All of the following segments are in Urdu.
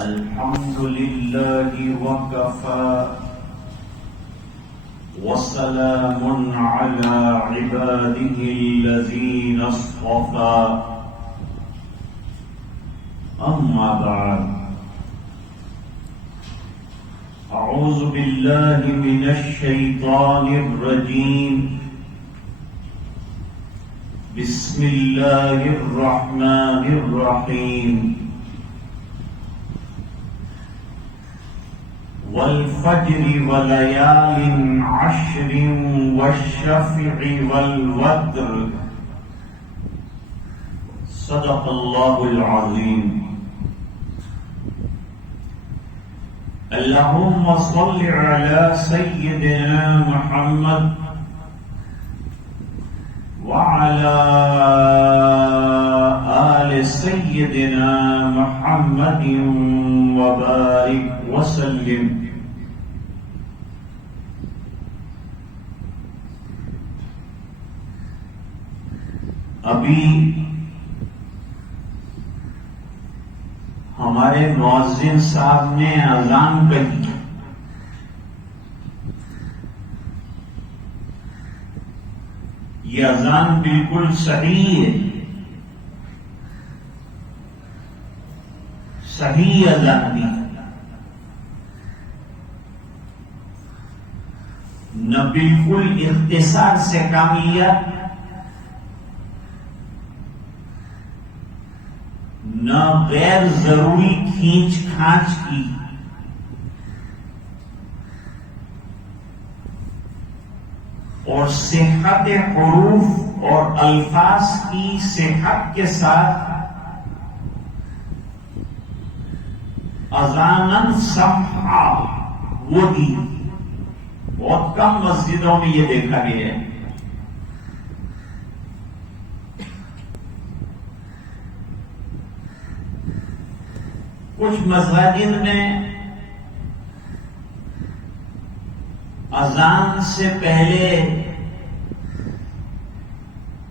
الحمد لله وكفى وسلام على عباده الذين اصطفى أما بعد أعوذ بالله من الشيطان الرجيم بسم الله الرحمن الرحيم والفجر وليال عشر والشفع والوتر صدق الله العظيم اللهم صل على سيدنا محمد وعلى آل سيدنا محمد وبارك وسلم. ابھی ہمارے مؤذن صاحب نے اذان کہی. یہ اذان بالکل صحیح ہے، صحیح اذان دی. نہ بالکل اختصار سے کام لیا، نہ غیر ضروری کھینچ کھانچ کی. اور صحت حروف اور الفاظ کی صحت کے ساتھ اذاناً سمحا وہ دی. بہت کم مسجدوں میں یہ دیکھا گیا ہے. کچھ مساجد میں اذان سے پہلے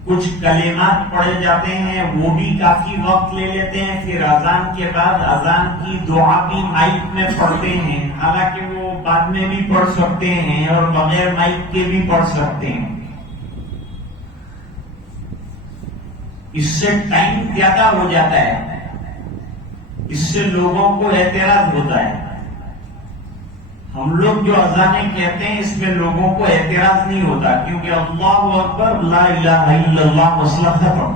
کچھ کلمات پڑھے جاتے ہیں، وہ بھی کافی وقت لے لیتے ہیں. پھر اذان کے بعد اذان کی دعا بھی مائک میں پڑھتے ہیں، حالانکہ وہ بعد میں بھی پڑھ سکتے ہیں اور بغیر مائک کے بھی پڑھ سکتے ہیں. اس سے ٹائم زیادہ ہو جاتا ہے، اس سے لوگوں کو اعتراض ہوتا ہے. ہم لوگ جو اذانیں کہتے ہیں اس میں لوگوں کو اعتراض نہیں ہوتا، کیونکہ اللہ اکبر لا الہ الا اللہ مسئلہ ختم.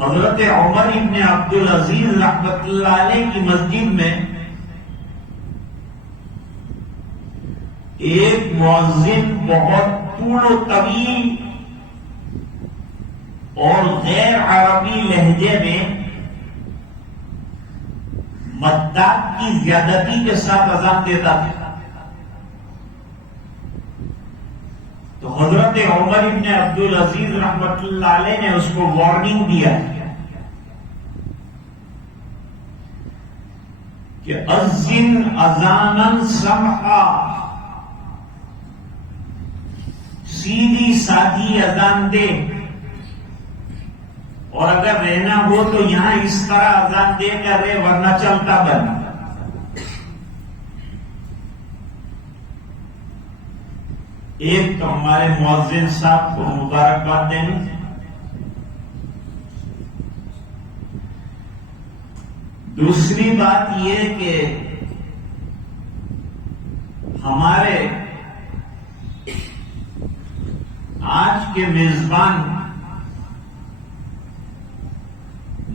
حضرت عمر ابن عبدالعزیز رحمۃ اللہ علیہ کی مسجد میں ایک مؤذن بہت طول و طویل اور غیر عربی لہجے میں مدات کی زیادتی کے ساتھ اذان دیتا تھا. تو حضرت عمر ابن عبدالعزیز رحمۃ اللہ علیہ نے اس کو وارننگ دیا کہ اذن اذاناً سمحا، سیدھی سادھی اذان دے، اور اگر رہنا ہو تو یہاں اس طرح اذان دے کر رہے، ورنہ چلتا بن. ایک تو ہمارے مؤذن صاحب کو مبارکباد دینی. دوسری بات یہ کہ ہمارے آج کے میزبان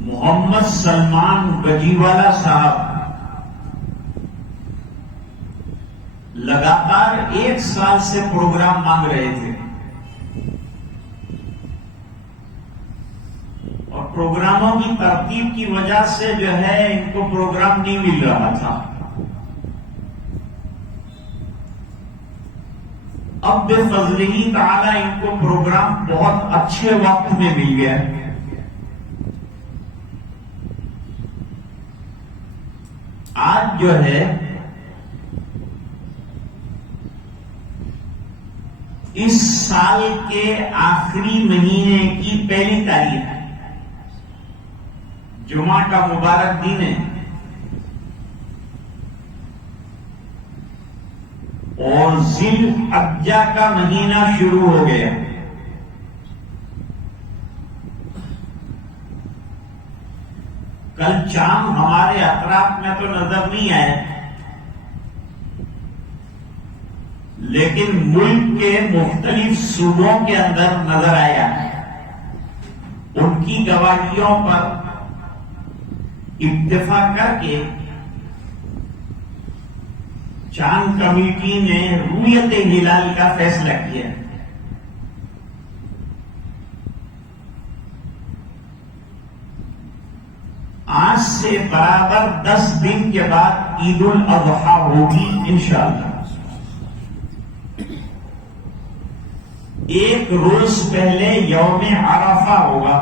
محمد سلمان گجیوالا صاحب لگاتار 1 سال سے پروگرام مانگ رہے تھے، اور پروگراموں کی ترتیب کی وجہ سے جو ہے ان کو پروگرام نہیں مل رہا تھا. اب بفضلہ تعالی ان کو پروگرام بہت اچھے وقت میں مل گیا. آج جو ہے اس سال کے آخری مہینے کی پہلی تاریخ ہے. جمعہ کا مبارک دن ہے اور ذی الحجہ کا مہینہ شروع ہو گیا. کل چاند ہمارے اطراف میں تو نظر نہیں آئے، لیکن ملک کے مختلف صوبوں کے اندر نظر آیا. ان کی گواہیوں پر اتفاق کر کے چاند کمیٹی نے رویت ہلال کا فیصلہ کیا. آج سے برابر 10 دن کے بعد عید الاضحیٰ ہوگی انشاءاللہ. ایک روز پہلے یوم عرفہ ہوگا.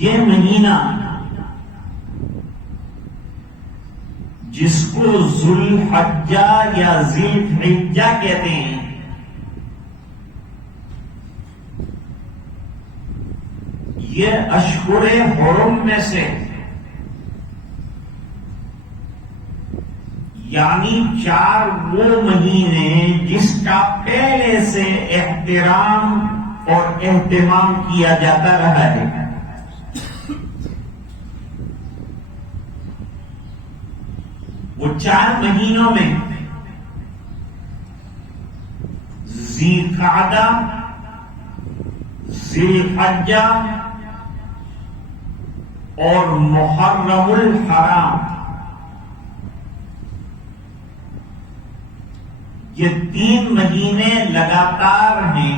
یہ مہینہ جس کو ذو الحجہ یا ذی الحجہ کہتے ہیں، یہ اشہر حرم میں سے، یعنی 4 وہ مہینے جس کا پہلے سے احترام اور اہتمام کیا جاتا رہا ہے. وہ 4 مہینوں میں ذی القعدہ، ذی الحجہ اور محرم الحرام، یہ 3 مہینے لگاتار ہیں.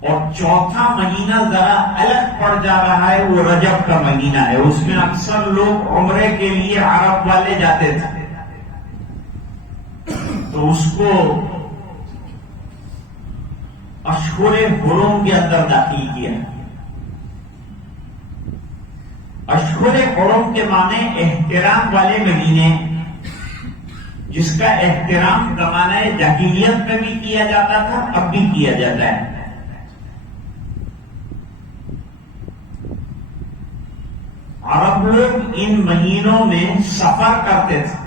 اور چوتھا مہینہ ذرا الگ پڑ جا رہا ہے، وہ رجب کا مہینہ ہے. اس میں اکثر لوگ عمرے کے لیے عرب والے جاتے تھے، تو اس کو اشہر حرم کے اندر داخل کیا. اشہر حرم کے معنی احترام والے مہینے، جس کا احترام زمانہ جاہلیت میں بھی کیا جاتا تھا، اب بھی کیا جاتا ہے. عرب لوگ ان مہینوں میں سفر کرتے تھے.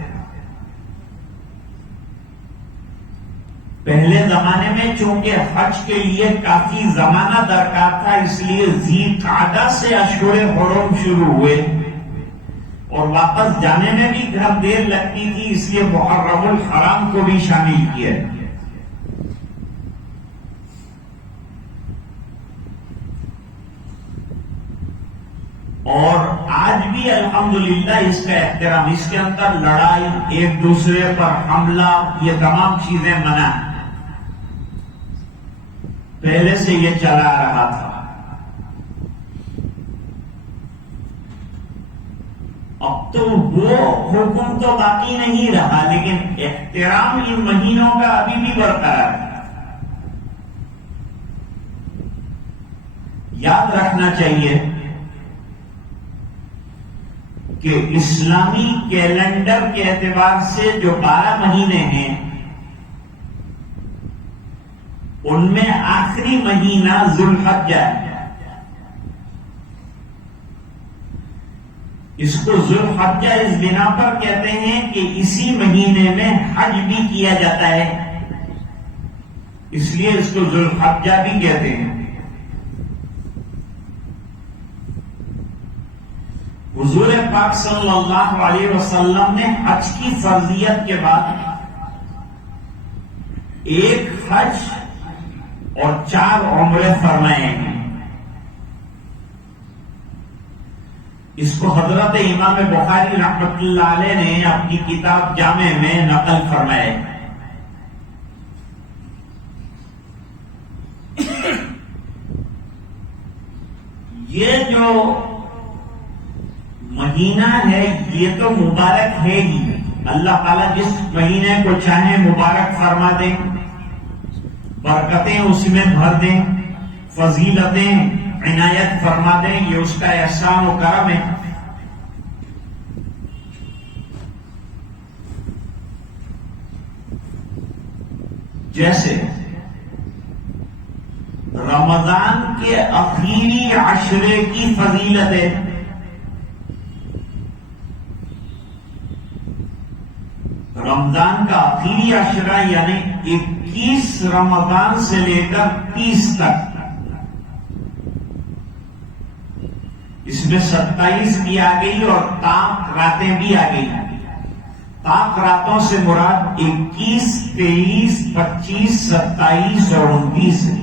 پہلے زمانے میں چونکہ حج کے لیے کافی زمانہ درکار تھا، اس لیے ذی القعدہ سے اشہر حرم شروع ہوئے، اور واپس جانے میں بھی گھر دیر لگتی تھی، اس لیے محرم الحرام کو بھی شامل کیا. اور آج بھی الحمدللہ اس کا احترام، اس کے اندر لڑائی، ایک دوسرے پر حملہ، یہ تمام چیزیں منع ہیں. پہلے سے یہ چلا رہا تھا. اب تو وہ حکم تو باقی نہیں رہا، لیکن احترام ان مہینوں کا ابھی بھی برقرار ہے. یاد رکھنا چاہیے کہ اسلامی کیلنڈر کے اعتبار سے جو 12 مہینے ہیں، ان میں آخری مہینہ ذو الحجہ ہے. اس کو ذو الحجہ اس بنا پر کہتے ہیں کہ اسی مہینے میں حج بھی کیا جاتا ہے، اس لیے اس کو ذو الحجہ بھی کہتے ہیں. حضور پاک صلی اللہ علیہ وسلم نے حج کی فرضیت کے بعد ایک حج اور 4 عمرے فرمائے ہیں. اس کو حضرت امام بخاری رحمۃ اللہ علیہ نے اپنی کتاب جامع میں نقل فرمائے. یہ جو مہینہ ہے یہ تو مبارک ہے ہی. اللہ تعالیٰ جس مہینے کو چاہے مبارک فرما دیں، برکتیں اس میں بھر دیں، فضیلتیں عنایت فرما دیں، یہ اس کا احسان و کرم ہے. جیسے رمضان کے آخری عشرے کی فضیلت ہے. رمضان کا آخری عشرہ یعنی 21 رمضان سے لے کر 30 تک، اس میں 27 بھی آ گئی اور طاق راتیں بھی آ گئی. طاق راتوں سے مراد 21، 23، 25، 27 اور 29 ہے.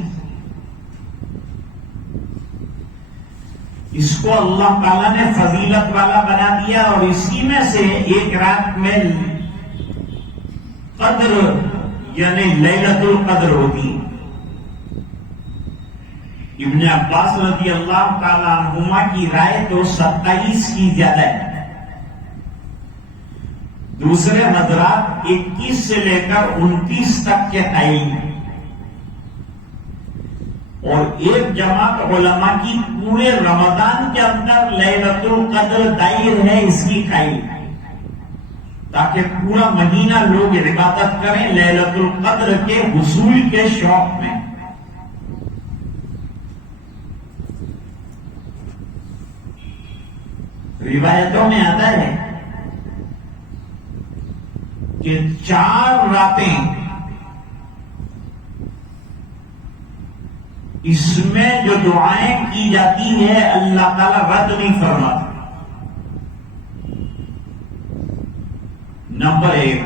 اس کو اللہ تعالیٰ نے فضیلت والا بنا دیا اور اسی میں سے ایک رات میں قدر یعنی لیلۃ القدر ہوتی. ابن عباس رضی اللہ تعالیٰ عنہما کی رائے تو 27 کی زیادہ ہے. دوسرے حضرات 21 سے لے کر 29 تک کے قائل ہیں اور ایک جماعت علماء کی پورے رمضان کے اندر لیلۃ القدر دائر ہے اس کی قائل، تاکہ پورا مہینہ لوگ عبادت کریں لیلۃ القدر کے حصول کے شوق میں. روایتوں میں آتا ہے کہ 4 راتیں اس میں جو دعائیں کی جاتی ہے اللہ تعالیٰ رد نہیں فرماتا. نمبر 1،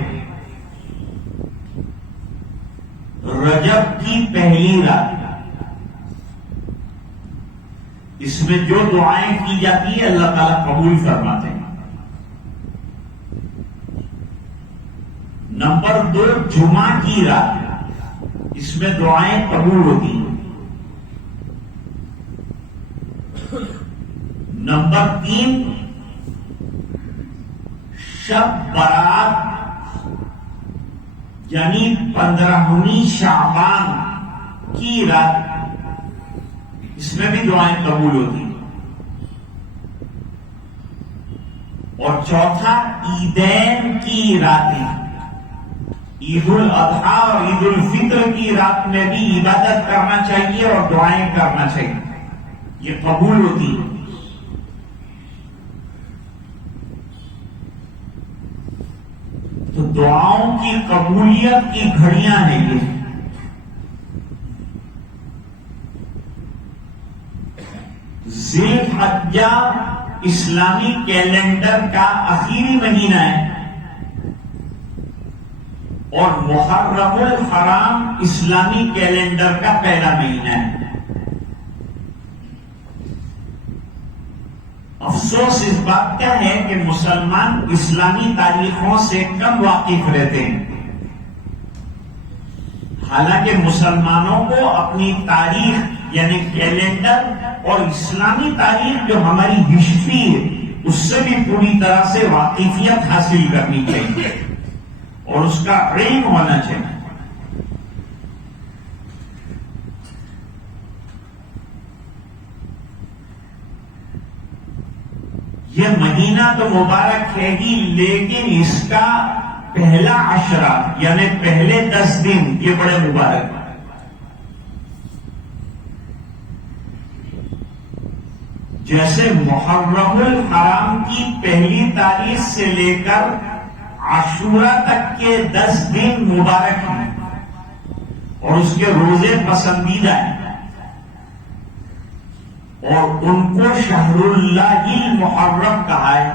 رجب کی پہلی رات، اس میں جو دعائیں کی جاتی ہے اللہ تعالیٰ قبول فرماتے ہیں. نمبر 2، جمعہ کی رات، اس میں دعائیں قبول ہوتی ہیں. نمبر 3، شب برات یعنی 15ویں شعبان کی رات، اس میں بھی دعائیں قبول ہوتی ہیں. اور چوتھا، عیدین کی راتیں، عید الاضحیٰ اور عید الفطر کی رات میں بھی عبادت کرنا چاہیے اور دعائیں کرنا چاہیے، یہ قبول ہوتی ہے. تو دعاؤں کی قبولیت کی گھڑیاں ہیں یہ. ذی الحجہ اسلامی کیلنڈر کا آخری مہینہ ہے اور محرم الحرام اسلامی کیلنڈر کا پہلا مہینہ ہے. افسوس اس بات کا ہے کہ مسلمان اسلامی تاریخوں سے کم واقف رہتے ہیں، حالانکہ مسلمانوں کو اپنی تاریخ یعنی کیلنڈر اور اسلامی تاریخ جو ہماری ہسٹری ہے اس سے بھی پوری طرح سے واقفیت حاصل کرنی چاہیے اور اس کا علم ہونا چاہیے. یہ مہینہ تو مبارک ہے ہی، لیکن اس کا پہلا عشرہ یعنی پہلے 10 دن یہ بڑے مبارک ہیں. جیسے محرم الحرام کی پہلی تاریخ سے لے کر عاشورہ تک کے 10 دن مبارک ہیں اور اس کے روزے پسندیدہ ہیں اور ان کو شہر اللہ المحرم کہا ہے.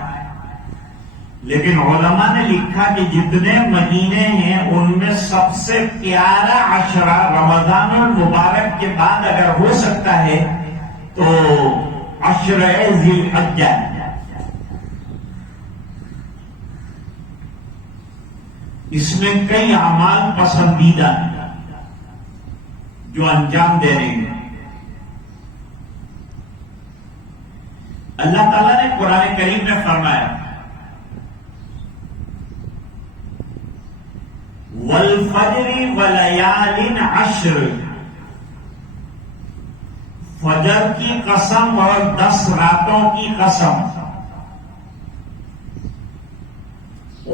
لیکن علماء نے لکھا کہ جتنے مہینے ہیں ان میں سب سے پیارا عشرہ رمضان المبارک کے بعد اگر ہو سکتا ہے تو عشرہ ذی الحجہ. اس میں کئی اعمال پسندیدہ ہیں جو انجام دے رہے ہیں. اللہ تعالیٰ نے قرآن کریم میں فرمایا وَالْفَجْرِ وَلَيَالٍ عَشْرٍ، فجر کی قسم اور 10 راتوں کی قسم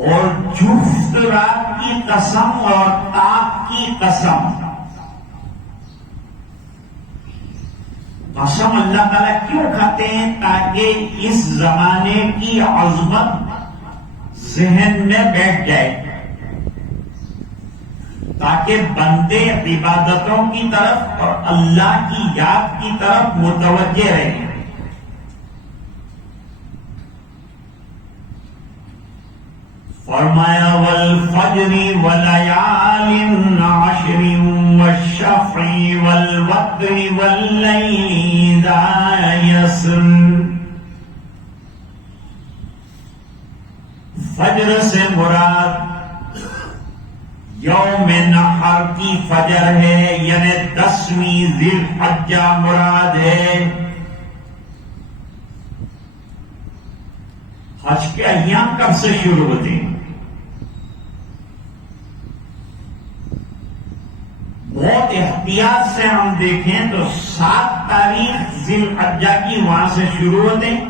اور جفت رات کی قسم اور طاق کی قسم. قسم اللہ تعالیٰ کیوں کھاتے ہیں؟ تاکہ اس زمانے کی عظمت ذہن میں بیٹھ جائے، تاکہ بندے عبادتوں کی طرف اور اللہ کی یاد کی طرف متوجہ رہیں. فرمایا والفجر وليال عشر والشفع والوتر والليل إذا يسر. فجر سے مراد یوم نحر کی فجر ہے، یعنی 10ویں ذی الحجہ مراد ہے. حج کے ایام کب سے شروع ہوتے ہیں؟ بہت احتیاط سے ہم دیکھیں تو 7 تاریخ ذی الحجہ کی وہاں سے شروع ہوتے ہیں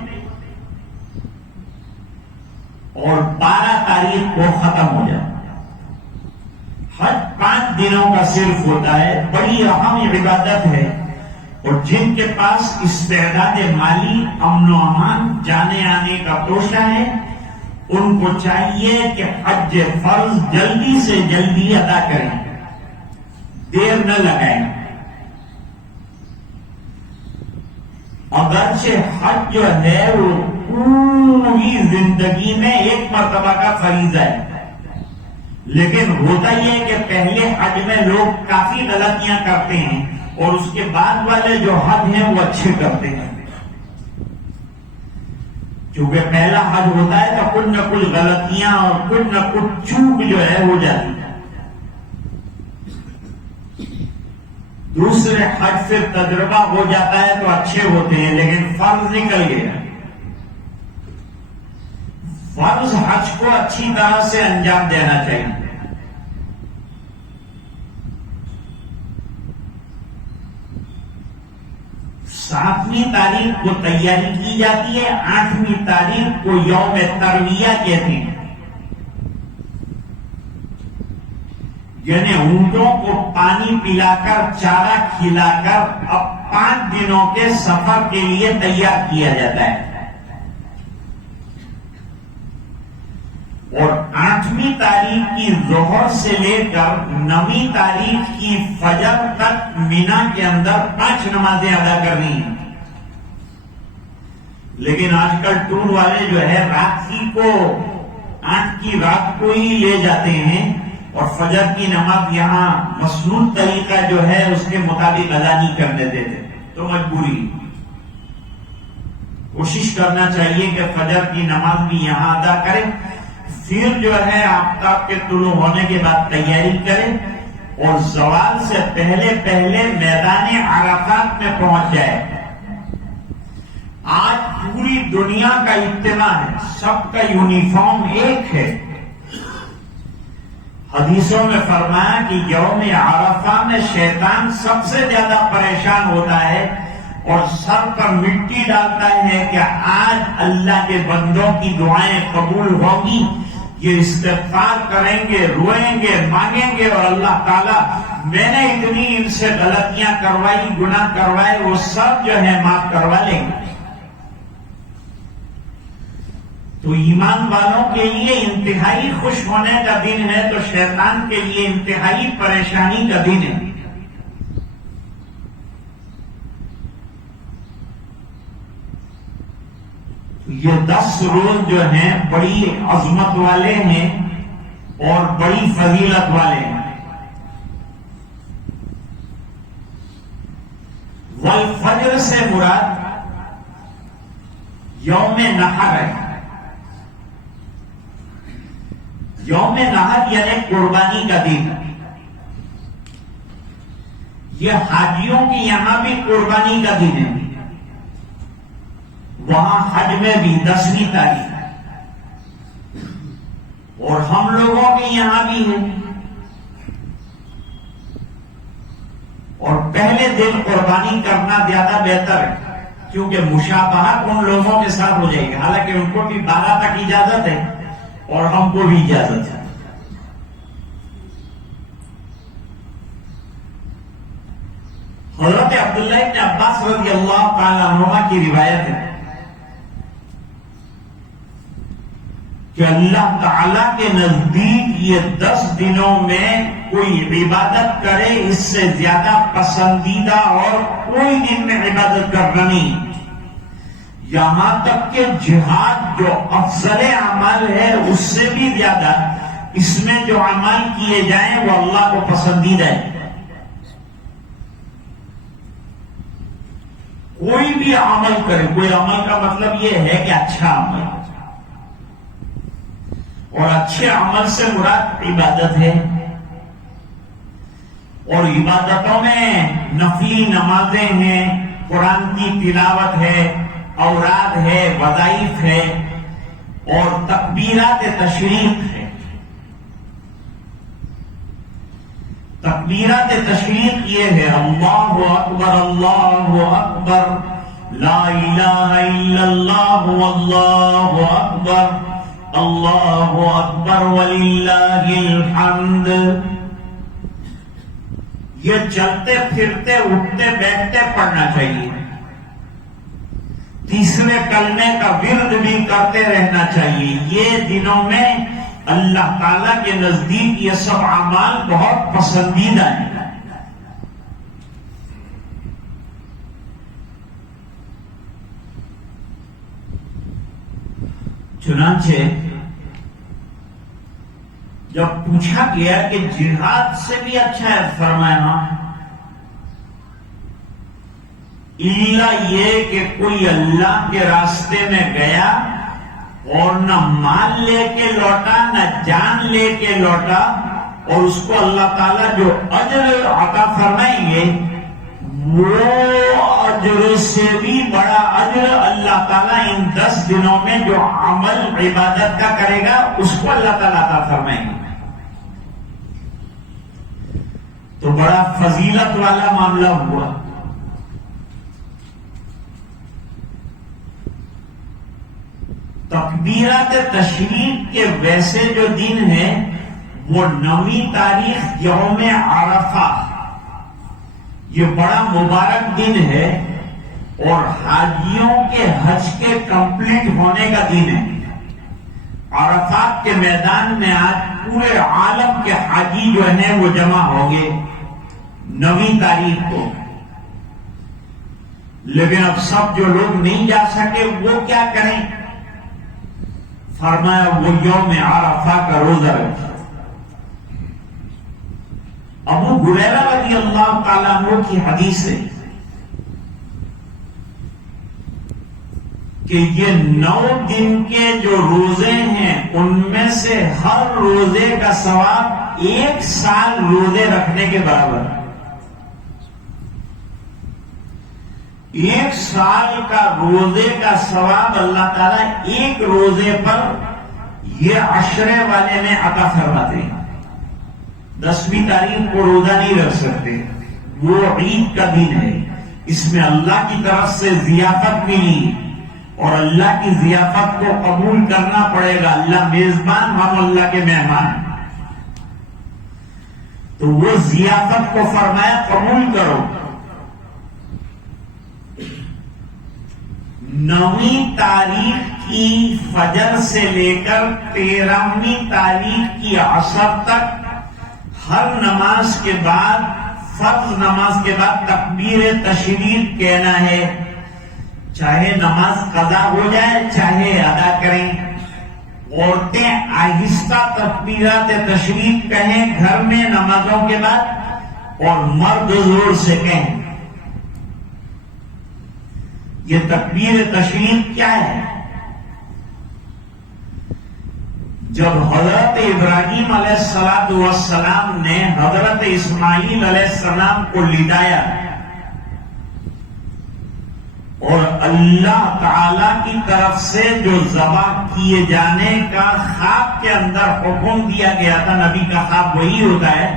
اور 12 تاریخ کو ختم ہو جاتا ہے. حج 5 دنوں کا صرف ہوتا ہے، بڑی اہم عبادت ہے، اور جن کے پاس استعداد مالی، امن و امان، جانے آنے کا توشہ ہے، ان کو چاہیے کہ حج فرض جلدی سے جلدی ادا کریں، دیر نہ لگائیں. اگرچہ حج جو ہے وہ پوری زندگی میں ایک مرتبہ کا فریضہ ہے، لیکن ہوتا یہ ہے کہ پہلے حج میں لوگ کافی غلطیاں کرتے ہیں اور اس کے بعد والے جو حج ہیں وہ اچھے کرتے ہیں. چونکہ پہلا حج ہوتا ہے تو کچھ نہ کچھ غلطیاں اور کچھ نہ کچھ چوک جو ہے ہو جاتی ہے. دوسرے حج سے تجربہ ہو جاتا ہے تو اچھے ہوتے ہیں، لیکن فرض نکل گیا. فرض حج کو اچھی طرح سے انجام دینا چاہیے. ساتویں تاریخ کو تیاری کی جاتی ہے، 8ویں تاریخ کو یوم ترویہ کہتے ہیں، یعنی اونٹوں کو پانی پلا کر، چارہ کھلا کر اب 5 دنوں کے سفر کے لیے تیار کیا جاتا ہے. اور 8ویں تاریخ کی ظہر سے لے کر 9ویں تاریخ کی فجر تک مینا کے اندر 5 نمازیں ادا کرنی ہیں. لیکن آج کل ٹور والے جو ہے رات ہی کو 8 کی رات کو ہی لے جاتے ہیں اور فجر کی نماز یہاں مسنون طریقہ جو ہے اس کے مطابق ادا نہیں کرنے دیتے، تو مجبوری. کوشش کرنا چاہیے کہ فجر کی نماز بھی یہاں ادا کرے، پھر جو ہے آفتاب کے طلوع ہونے کے بعد تیاری کرے اور زوال سے پہلے پہلے میدان عرفات میں پہنچ جائے. آج پوری دنیا کا اجتماع ہے، سب کا یونیفارم ایک ہے. حدیثوں میں فرمایا کہ یوم عرفہ میں شیطان سب سے زیادہ پریشان ہوتا ہے اور سر پر مٹی ڈالتا ہے کہ آج اللہ کے بندوں کی دعائیں قبول ہوں گی، یہ استغفار کریں گے، روئیں گے، مانگیں گے، اور اللہ تعالیٰ میں نے اتنی ان سے غلطیاں کروائی، گناہ کروائے، وہ سب جو ہے معاف کروا لیں گے. تو ایمان والوں کے لیے انتہائی خوش ہونے کا دن ہے، تو شیطان کے لیے انتہائی پریشانی کا دن ہے. یہ 10 روز جو ہیں بڑی عظمت والے ہیں اور بڑی فضیلت والے ہیں. والفجر سے مراد یوم نحر ہے. یوم نحر یعنی قربانی کا دن. یہ حاجیوں کی یہاں بھی قربانی کا دن ہے، وہاں حج میں بھی 10ویں تاریخ، اور ہم لوگوں کے یہاں بھی ہے. اور پہلے دن قربانی کرنا زیادہ بہتر ہے، کیونکہ مشابہت ان لوگوں کے ساتھ ہو جائے گی. حالانکہ ان کو بھی 12 تک اجازت ہے اور ہم کو بھی اجازت ہے. حضرت عبداللہ ابن عباس رضی اللہ تعالیٰ عنہما کی روایت ہے کہ اللہ تعالیٰ کے نزدیک یہ 10 دنوں میں کوئی عبادت کرے اس سے زیادہ پسندیدہ اور کوئی دن میں عبادت کرنا نہیں، یہاں تک کہ جہاد جو افضل عمل ہے اس سے بھی زیادہ اس میں جو عمل کیے جائیں وہ اللہ کو پسندیدہ ہے۔ کوئی بھی عمل کرے، کوئی عمل کا مطلب یہ ہے کہ اچھا عمل، اور اچھے عمل سے مراد عبادت ہے، اور عبادتوں میں نفلی نمازیں ہیں، قرآن کی تلاوت ہے، اوراد ہے، وظائف ہے، اور تکبیرات تشریق ہے۔ تکبیرات تشریق یہ ہے اللہ اکبر اللہ اکبر لا الہ الا اللہ واللہ اکبر اللہ اکبر وللہ الحمد۔ یہ چلتے پھرتے اٹھتے بیٹھتے پڑھنا چاہیے، تیسرے کلمے کا ورد بھی کرتے رہنا چاہیے۔ یہ دنوں میں اللہ تعالیٰ کے نزدیک یہ سب اعمال بہت پسندیدہ ہیں۔ چنانچہ جب پوچھا گیا کہ جہاد سے بھی اچھا ہے، فرمایا اللہ یہ کہ کوئی اللہ کے راستے میں گیا اور نہ مال لے کے لوٹا نہ جان لے کے لوٹا، اور اس کو اللہ تعالیٰ جو اجر عطا فرمائیں گے وہ اجر سے بھی بڑا اجر اللہ تعالیٰ ان 10 دنوں میں جو عمل عبادت کا کرے گا اس کو اللہ تعالیٰ عطا فرمائیں گے۔ تو بڑا فضیلت والا معاملہ ہوا۔ تکبیرات تشریق کے ویسے جو دن ہے وہ 9 تاریخ یوم عرفہ، یہ بڑا مبارک دن ہے اور حاجیوں کے حج کے کمپلیٹ ہونے کا دن ہے۔ عرفات کے میدان میں آج پورے عالم کے حاجی جو ہیں وہ جمع ہوں گے 9 تاریخ کو، لیکن اب سب جو لوگ نہیں جا سکے وہ کیا کریں؟ فرمایا وہ یوم عرفہ کا روزہ رکھیں۔ ابو ہریرہ رضی اللہ تعالیٰ عنہ کی حدیث ہے کہ یہ 9 دن کے جو روزے ہیں ان میں سے ہر روزے کا ثواب 1 سال روزے رکھنے کے برابر ہے۔ 1 سال کا روزے کا ثواب اللہ تعالیٰ ایک روزے پر یہ عشرے والے میں عطا فرماتے ہیں۔ 10ویں تاریخ کو روزہ نہیں رکھ سکتے، وہ عید کا دن ہے، اس میں اللہ کی طرف سے ضیافت ملی اور اللہ کی ضیافت کو قبول کرنا پڑے گا۔ اللہ میزبان، ہم اللہ کے مہمان، تو وہ ضیافت کو فرمایا قبول کرو۔ 9ویں تاریخ کی فجر سے لے کر 13ویں تاریخ کی عصر تک ہر نماز کے بعد، فرض نماز کے بعد تکبیر تشریق کہنا ہے، چاہے نماز قضا ہو جائے چاہے ادا کریں۔ عورتیں آہستہ تکبیرات تشریق کہیں گھر میں نمازوں کے بعد، اور مرد زور سے کہیں۔ یہ تکبیر تشریق کیا ہے؟ جب حضرت ابراہیم علیہ السلام نے حضرت اسماعیل علیہ السلام کو لٹایا اور اللہ تعالی کی طرف سے جو ذبح کیے جانے کا خواب کے اندر حکم دیا گیا تھا، نبی کا خواب وہی ہوتا ہے،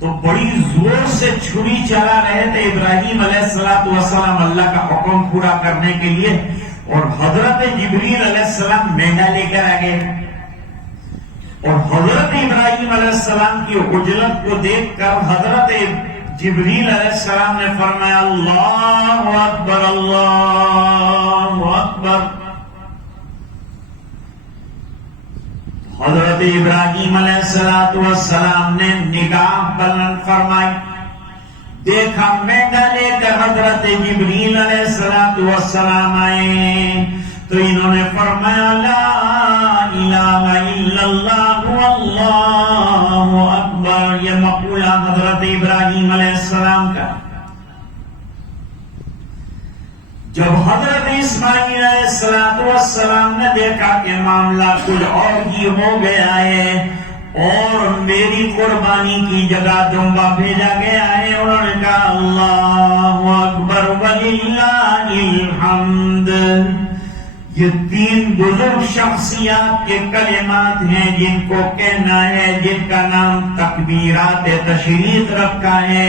تو بڑی زور سے چھری چلا رہے تھے ابراہیم علیہ السلام اللہ کا حکم پورا کرنے کے لیے، اور حضرت جبریل علیہ السلام مینڈا لے کر آ گئے اور حضرت ابراہیم علیہ السلام کی عجلت کو دیکھ کر حضرت جبریل علیہ السلام نے فرمایا اللہ اکبر اللہ اکبر. حضرت ابراہیم علیہ السلام نے نگاہ بلند فرمائی, دیکھا میدان لے کر حضرت جبریل علیہ السلام آئے تو انہوں نے فرمایا لا الہ الا اللہ واللہ اکبر. یہ مقولہ حضرت ابراہیم علیہ السلام کا. جب حضرت اسماعیل علیہ السلام نے دیکھا کہ معاملہ کچھ اور ہی ہو گیا ہے اور میری قربانی کی جگہ دمبا بھیجا گیا ہے, انہوں نے کہا اللہ اکبر وللہ الحمد. یہ تین بزرگ شخصیات کے کلمات ہیں جن کو کہنا ہے, جن کا نام تکبیرات تشریق رکھا ہے.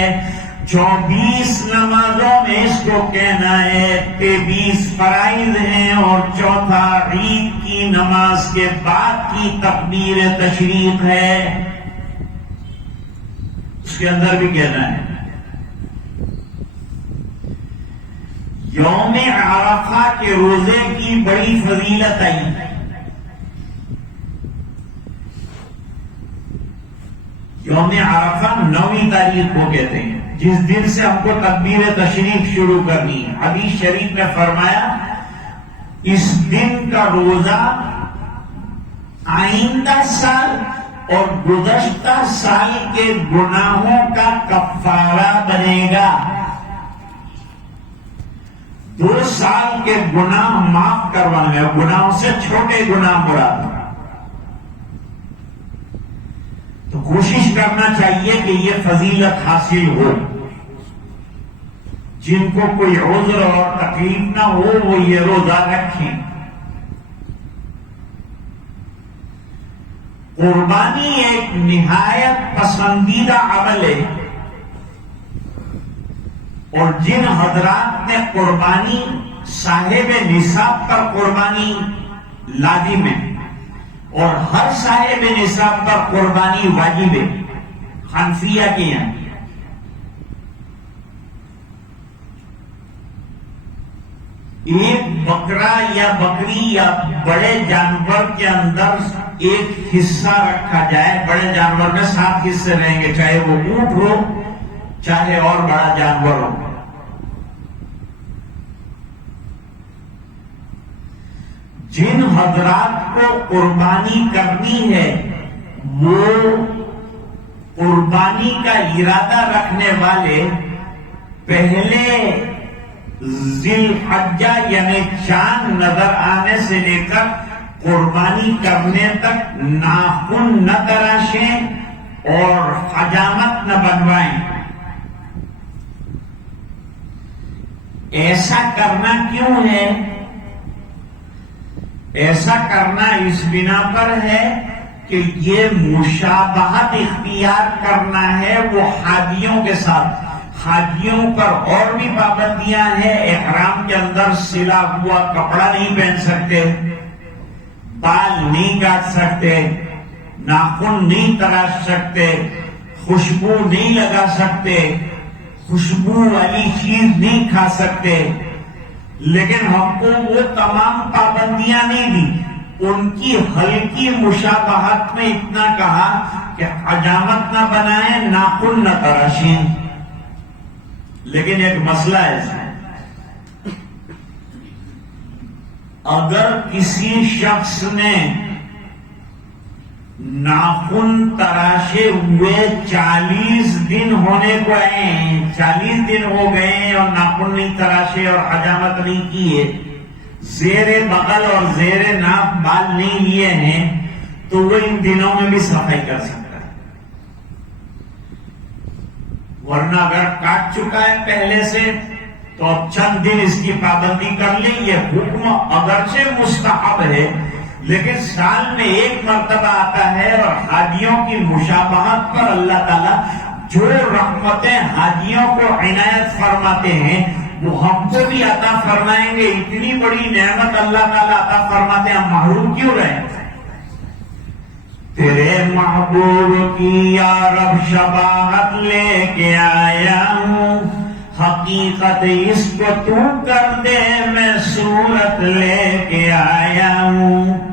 24 نمازوں میں اس کو کہنا ہے, 23 فرائض ہیں اور چوتھا عید کی نماز کے بعد کی تکبیر تشریق ہے, اس کے اندر بھی کہنا ہے. یوم عرفہ کے روزے کی بڑی فضیلت آئی. یوم عرفہ 9ویں تاریخ کو کہتے ہیں, جس دن سے ہم کو تکبیر تشریق شروع کرنی ہے. حدیث شریف میں فرمایا اس دن کا روزہ آئندہ سال اور گزشتہ سال کے گناہوں کا کفارہ بنے گا. 2 سال کے گناہ معاف کروانے میں, گناہوں سے چھوٹے گناہ مراد. تو کوشش کرنا چاہیے کہ یہ فضیلت حاصل ہو. جن کو کوئی عذر اور تکلیف نہ ہو وہ یہ روزہ رکھیں. قربانی ایک نہایت پسندیدہ عمل ہے, اور جن حضرات نے قربانی صاحب نصاب پر قربانی لازم ہے اور ہر صاحب نصاب پر قربانی واجب ہے, حنفیہ کے یہاں. ایک بکرا یا بکری یا بڑے جانور کے اندر ایک حصہ رکھا جائے. بڑے جانور میں 7 حصے رہیں گے, چاہے وہ اونٹ ہو چاہے اور بڑا جانور ہو. جن حضرات کو قربانی کرنی ہے وہ قربانی کا ارادہ رکھنے والے پہلے ذی الحجہ یعنی چاند نظر آنے سے لے کر قربانی کرنے تک ناخن نہ تراشیں اور حجامت نہ بنوائیں. ایسا کرنا کیوں ہے؟ ایسا کرنا اس بنا پر ہے کہ یہ مشابہت اختیار کرنا ہے وہ حاجیوں کے ساتھ. حاجیوں پر اور بھی پابندیاں ہیں. احرام کے اندر سلا ہوا کپڑا نہیں پہن سکتے, بال نہیں کاٹ سکتے, ناخن نہیں تراش سکتے, خوشبو نہیں لگا سکتے, خوشبو والی چیز نہیں کھا سکتے. لیکن ہم کو وہ تمام پابندیاں نہیں دی. ان کی ہلکی مشابہت میں اتنا کہا کہ حجامت نہ بنائیں, ناخن نہ تراشیں. لیکن ایک مسئلہ ہے, اگر کسی شخص نے ناخن تراشے ہوئے 40 دن ہونے کو آئے, 40 دن ہو گئے اور ناخن نہیں تراشے اور حجامت نہیں کیے, زیر بغل اور زیر ناف بال نہیں لیے ہیں, تو وہ ان دنوں میں بھی صفائی کر سکتا ہے. ورنہ اگر کاٹ چکا ہے پہلے سے تو اب چند دن اس کی پابندی کر لیں. یہ حکم اگرچہ مستحب ہے لیکن سال میں 1 مرتبہ آتا ہے, اور حاجیوں کی مشابہت پر اللہ تعالیٰ جو رحمتیں حاجیوں کو عنایت فرماتے ہیں وہ ہم کو بھی عطا فرمائیں گے. اتنی بڑی نعمت اللہ تعالیٰ عطا فرماتے ہیں, ہم محروم کیوں رہیں؟ پھر محبوب کی یا رب شفاعت لے کے آیا ہوں، حقیقت اس کو تو کر دے میں صورت لے کے آیا ہوں۔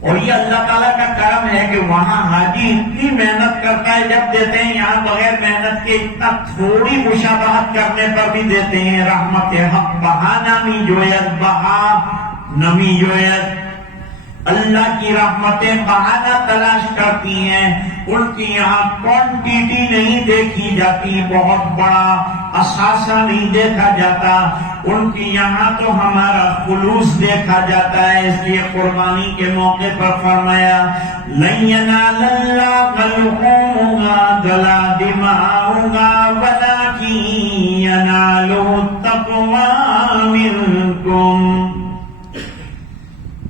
اور یہ اللہ تعالیٰ کا کرم ہے کہ وہاں حاجی اتنی محنت کرتا ہے جب دیتے ہیں، یہاں بغیر محنت کے اتنا تھوڑی مشابہت کرنے پر بھی دیتے ہیں۔ رحمت حق بہا نمی جویت، بہا نمی جویت، اللہ کی رحمتیں بہانہ تلاش کرتی ہیں، ان کی یہاں کوانٹیٹی نہیں دیکھی جاتی، بہت بڑا اثاثہ نہیں دیکھا جاتا، ان کی یہاں تو ہمارا خلوص دیکھا جاتا ہے۔ اس لیے قربانی کے موقع پر فرمایا لَن يَنَالَ اللَّهَ لُحُومُهَا وَلَا دِمَاؤُهَا وَلَٰكِن يَنَالُهُ التَّقْوَىٰ مِنكُمْ۔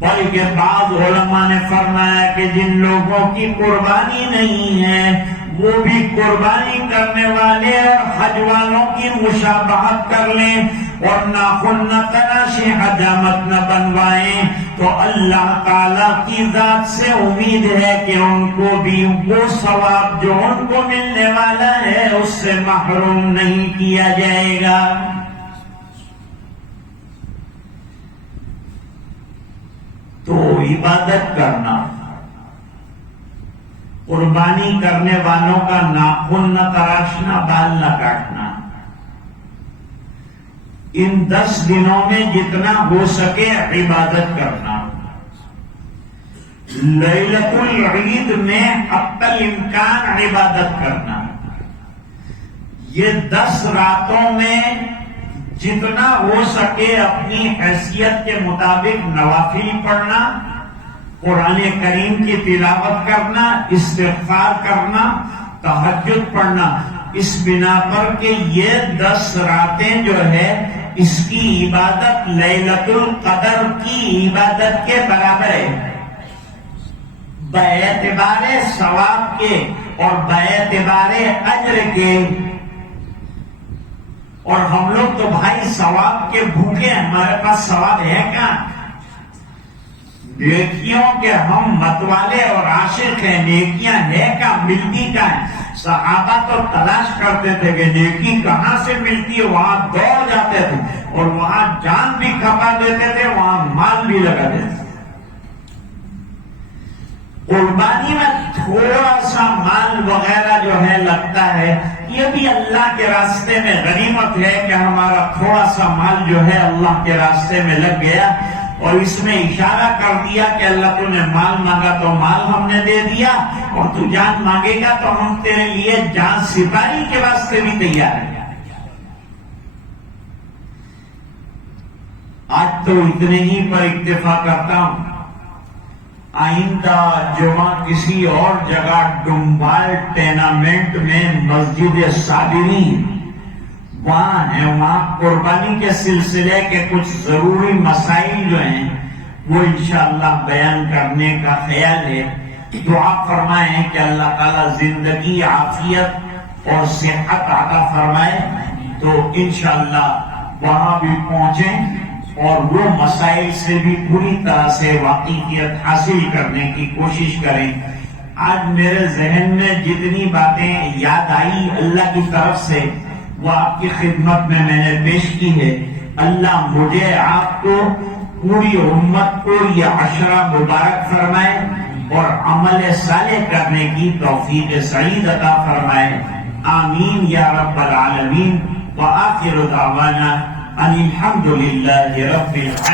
بلکہ بعض علماء نے فرمایا کہ جن لوگوں کی قربانی نہیں ہے وہ بھی قربانی کرنے والے اور حج والوں کی مشابہت کر لیں اور ناخن نہ تراشیں، حجامت نہ بنوائیں، تو اللہ تعالی کی ذات سے امید ہے کہ ان کو بھی وہ ثواب جو ان کو ملنے والا ہے اس سے محروم نہیں کیا جائے گا۔ تو عبادت کرنا، قربانی کرنے والوں کا ناخن نہ تراشنا، بال نہ کاٹنا، ان 10 دنوں میں جتنا ہو سکے عبادت کرنا۔ لیلۃ العید میں حتی الامکان عبادت کرنا، یہ 10 راتوں میں جتنا ہو سکے اپنی حیثیت کے مطابق نوافل پڑھنا، قرآن کریم کی تلاوت کرنا، استغفار کرنا، تہجد پڑھنا، اس بنا پر کہ یہ 10 راتیں جو ہے اس کی عبادت لیلۃ القدر کی عبادت کے برابر ہے، باعتبار ثواب کے اور باعتبار اجر کے۔ اور ہم لوگ تو بھائی ثواب کے بھوکے ہیں، ہمارے پاس ثواب ہے کہاں؟ نیکیوں کے ہم متوالے اور عاشق ہیں، نیکیاں ہے کہاں، ملتی کہاں ہے؟ صحابہ تو تلاش کرتے تھے کہ نیکی کہاں سے ملتی ہے، وہاں دوڑ جاتے تھے اور وہاں جان بھی کھپا دیتے تھے، وہاں مال بھی لگا دیتے تھے۔ قربانی میں تھوڑا سا مال وغیرہ جو ہے لگتا ہے، یہ بھی اللہ کے راستے میں غنیمت ہے کہ ہمارا تھوڑا سا مال جو ہے اللہ کے راستے میں لگ گیا، اور اس میں اشارہ کر دیا کہ اللہ تو نے مال مانگا تو مال ہم نے دے دیا، اور تو جان مانگے گا تو ہم تیرے لیے جان سپاری کے واسطے بھی تیار ہیں۔ آج تو اتنے ہی پر اکتفا کرتا ہوں، آئندہ جمعہ کسی اور جگہ ڈمبال ٹورنامنٹ میں مسجد صابرین وہاں ہے، وہاں قربانی کے سلسلے کے کچھ ضروری مسائل جو ہیں وہ انشاءاللہ بیان کرنے کا خیال ہے۔ دعا فرمائیں کہ اللہ تعالیٰ زندگی، عافیت اور صحت عطا فرمائے، تو انشاءاللہ وہاں بھی پہنچیں اور وہ مسائل سے بھی پوری طرح سے واقعیت حاصل کرنے کی کوشش کریں۔ آج میرے ذہن میں جتنی باتیں یاد آئی اللہ کی طرف سے وہ آپ کی خدمت میں نے پیش کی ہے۔ اللہ مجھے، آپ کو، پوری امت کو یہ عشرہ مبارک فرمائے اور عمل صالح کرنے کی توفیق سعید عطا فرمائے، آمین یا رب العالمین۔ وآخر دعوانا ان الحمد للہ رب العالمین۔